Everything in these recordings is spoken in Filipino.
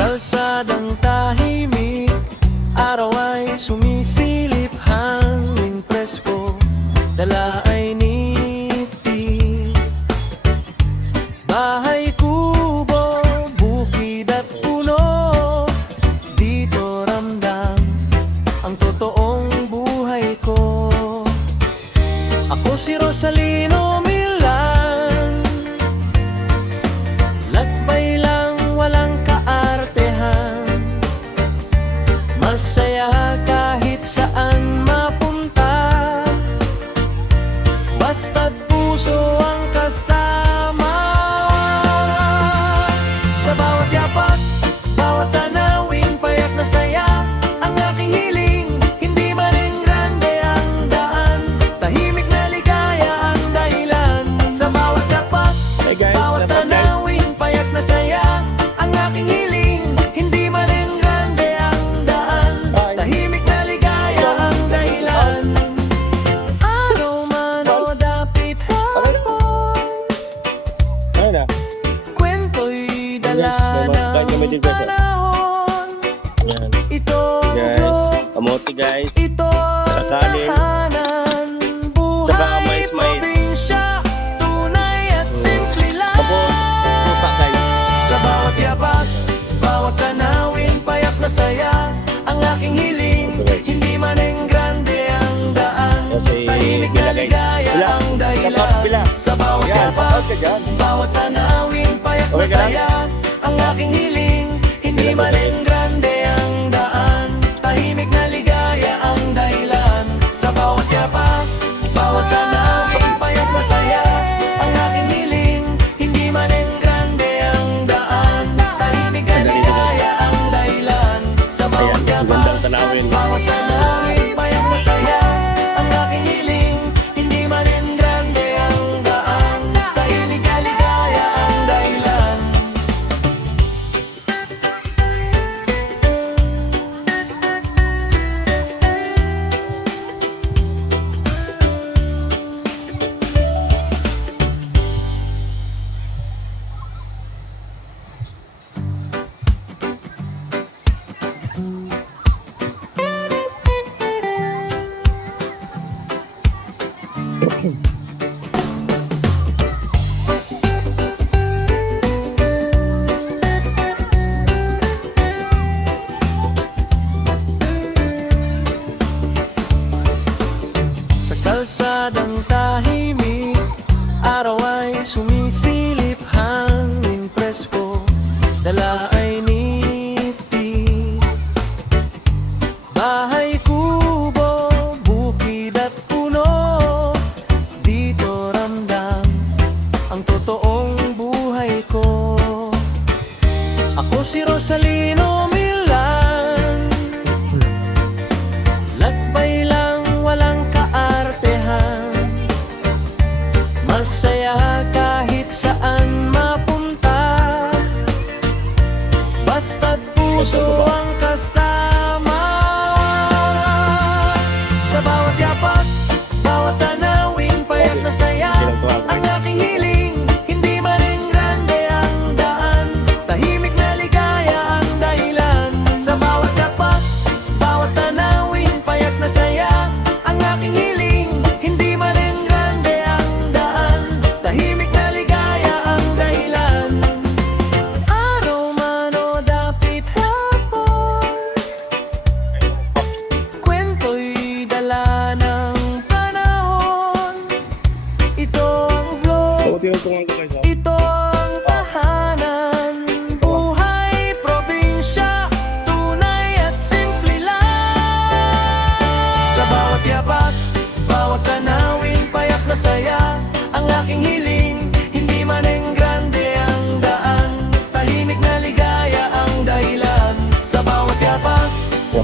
Kalsadang tahimik, araw ay sumisilip, hangin presko, dala ay niti. Bahay kubo, bukid at puno, dito ramdam ang totoong buhay ko. Ako si Rosalino Milan, lakbay lang walang masaya kahit saan mapunta, basta't puso ang kasama. Sa bawat yapak, bawat tanawin, payak na saya ang aking hiling. Hindi man rin grande ang daan, tahimik na ligaya ang dahilan. Sa bawat yapak, bawat tanawin, payak na saya ang aking hiling. Hindi man rin kamote guys, karakanin, saka mais-mais, tapos pusa guys. Sa bawat yapak, bawat tanawin, payak na saya ang aking hiling. Hindi man ang grande ang daan, tahimik na ligaya ang dahilan. Sa bawat yapak, bawat tanawin, payak na saya ang aking hiling. Hindi man ang grande ang daan, tahimik na ligaya ang dahilan. Sa bawat yapak, bawat tanawin, payak na saya ang aking hiling. Hindi man ang grande ang daan, tahimik na ligaya ang dahilan. Sa bawat yapak, bawat tanawin, payak na saya ang aking hiling. Hindi man ang grande ang daan, tahimik na ligaya ang dahilan. Sa kalsadang tahimik, araw ay sumisilip, hangin presko, dala ay niti. Bahay kubo, bukid at puno, dito ramdam ang totoong buhay ko. Ako si Rosalino Milan, lakbay lang walang kaartehan, masaya kahit saan mapunta, basta't puso ang kasama. Sa bawat yapak, bawat tanawin, payak na saya ang aking hiling. Hindi man rin grande ang daan, tahimik na ligaya ang dahilan. guys. Oh. Ito ang tahanan, buhay probinsya, tunay at simple lang. Sa bawat yapak, bawat tanawin, payak na saya, ang aking hiling, hindi man enggrande ang daan, tahimik na ligaya ang dahilan. Sa bawat yapak,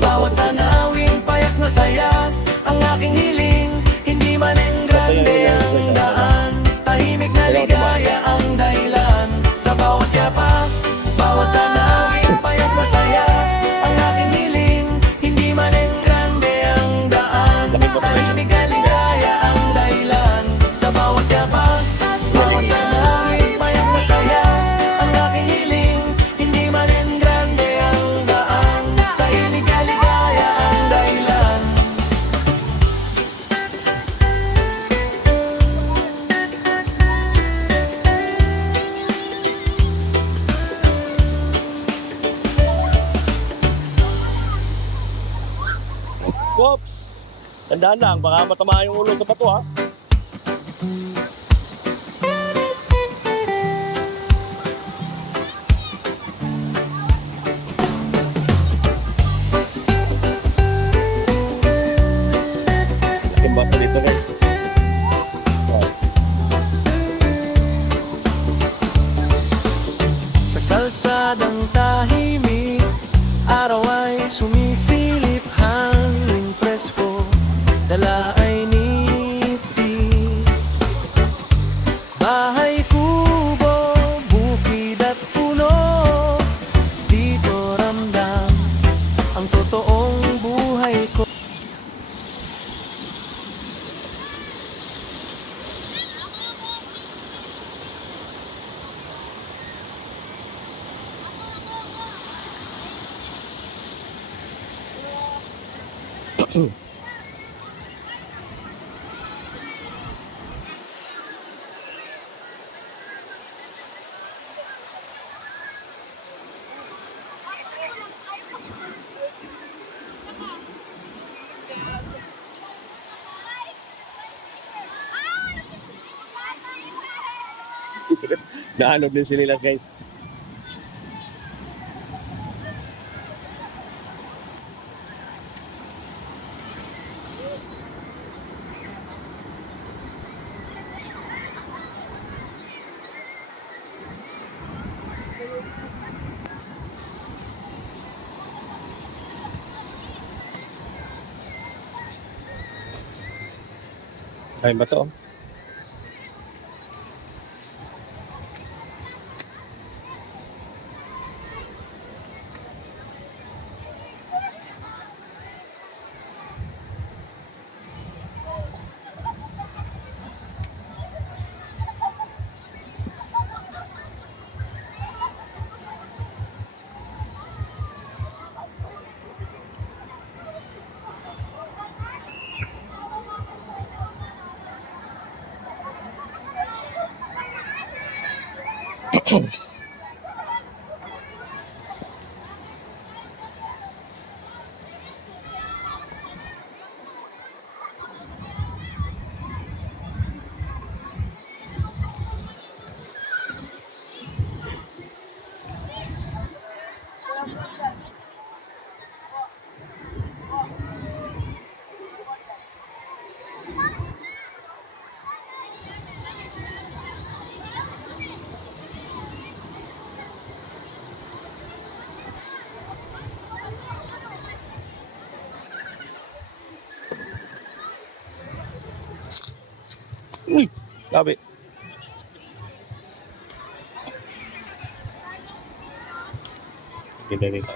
bawat tanawin, payak na saya, ang aking hiling, hindi man enggrande ang daan, tahimik na ligaya ang dahilan. Sa bawat yapak, bawat tanawin, payak na saya, ang aking hiling, hindi man enggrande ang daan, tahimik na ligaya ang dahilan. Sa bawat yapak, bawat tanawin, payak na saya, ang aking hiling, hindi man enggrande ang daan, tahimik na ligaya ang dahilan. Whoops! Tandaan lang, baka matamaan yung ulo sa pato ha. Laking bato dito guys. Oh. Sa kalsadang tahimik, araw ay sumisilip, hangin presko, dala ay nipis. Bahay kubo, bukid at puno, dito ramdam ang totoong buhay ko. Naanod din sila guys. Ay ba to? Uy, grabe. Ganda nito.